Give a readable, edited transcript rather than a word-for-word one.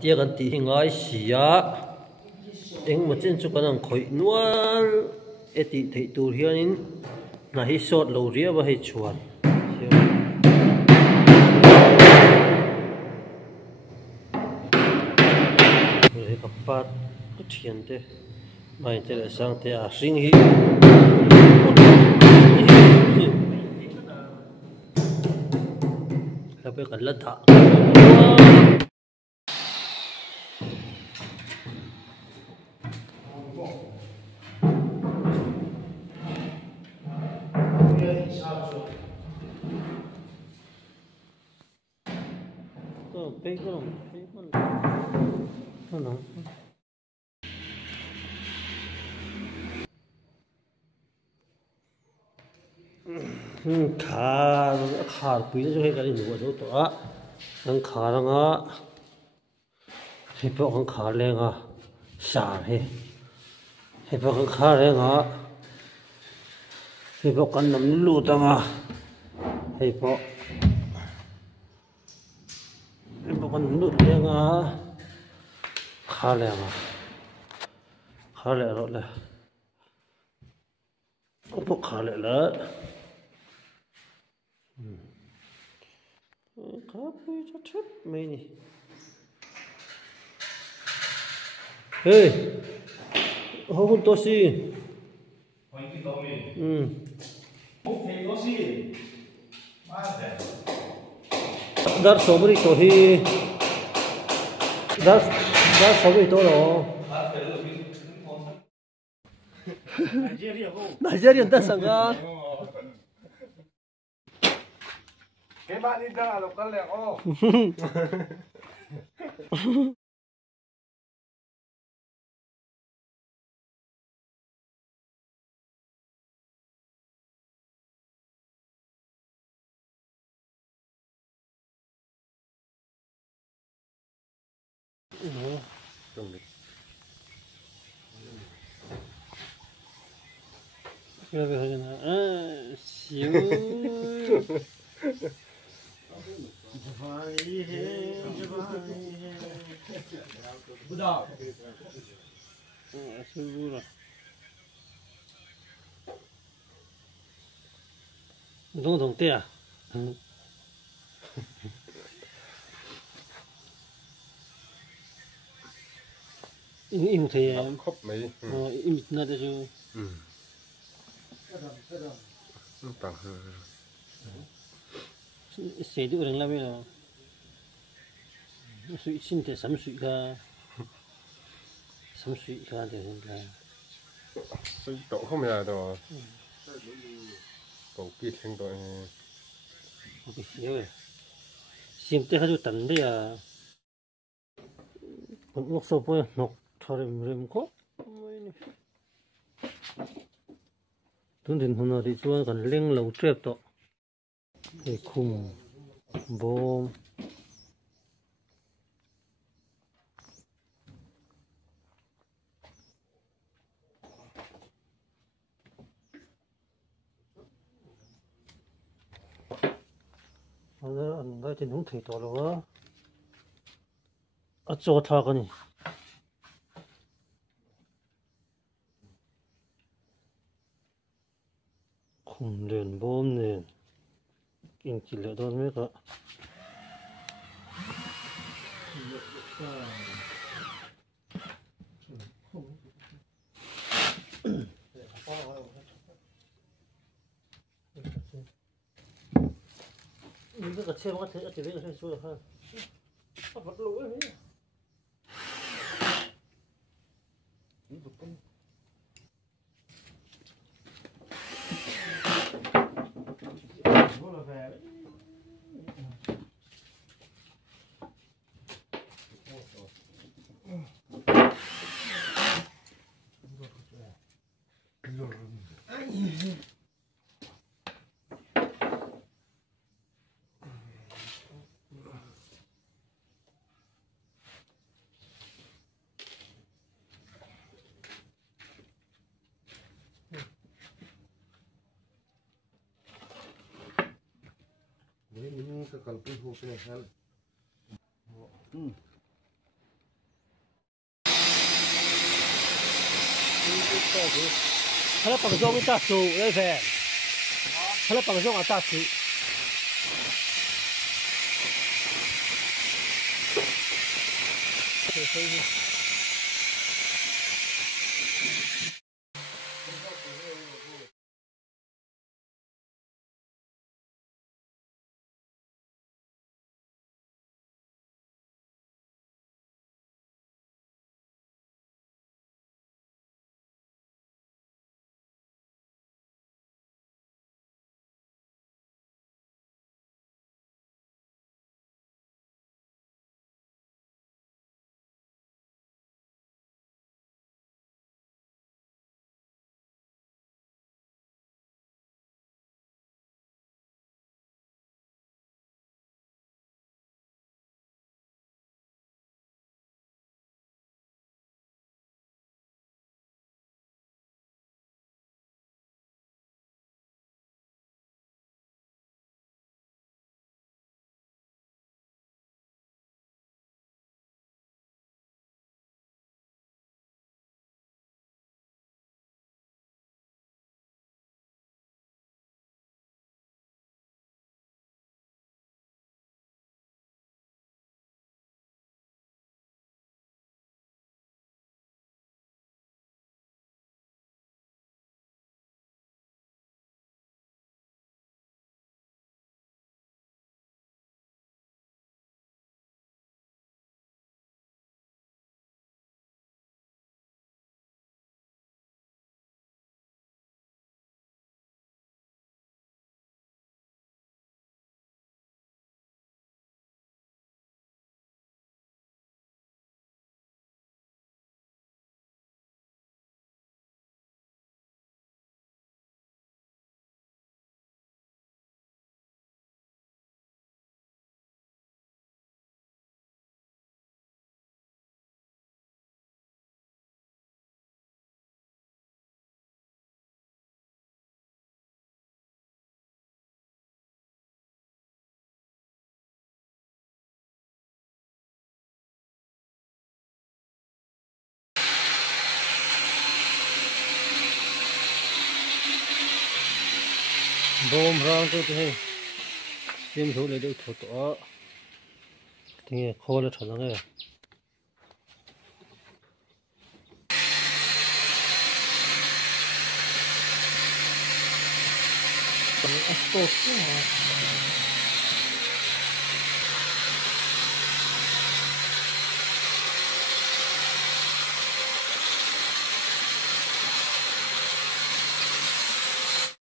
Tiếc anh tí ngay xìa anh một chân chụp anh khởi nuôi ấy tí thấy tụi hiền in là hi sốt lâu ria và hi chuột rồi các bạn cái chuyện thế mai thế là sang thế à sinh hi là phải cẩn thận cái nó khá quý cho cái này nữa rồi đó anh khá rằng á thì bọn anh khá lên à xả thì bọn anh khá lên à thì bọn anh nằm lụt à thì bọn anh lụt lên à khá lên rồi là bọn khá lên là khá quý cho chết mấy nè hey hôn tôi xin dar sobre to hi dar sobre to lo Nigeria ta sanga cái bạn đi ra là con lẹo ô Rồi bây giờ xíu đúng đồng tiền à im thì khóc mấy im nó để cho bằng hơn sẽ được rằng là bây giờ suy xin thì sắm suy ra thì là suy tổ không là đồ tổ kia thành đội một cái xíu rồi xem tới hai tấn đấy à một lúc sau bây giờ thôi rìm có tuần đến hôm nào thì cho còn lên lầu trep đó thì khung bom anh đây thì không thể to đâu á cho thà cái này khung lên bom lên kinh chỉ là đó mấy cái mình cứ xem có thể chỉ lấy được số được ha vật lỗi đấy cái cần cái hộp này ha 他那绑松一大树，那边，他那绑松啊大树。bom rang tu thế tiêm số để được thủ tỏ thì khô là thằng này Tốt quá.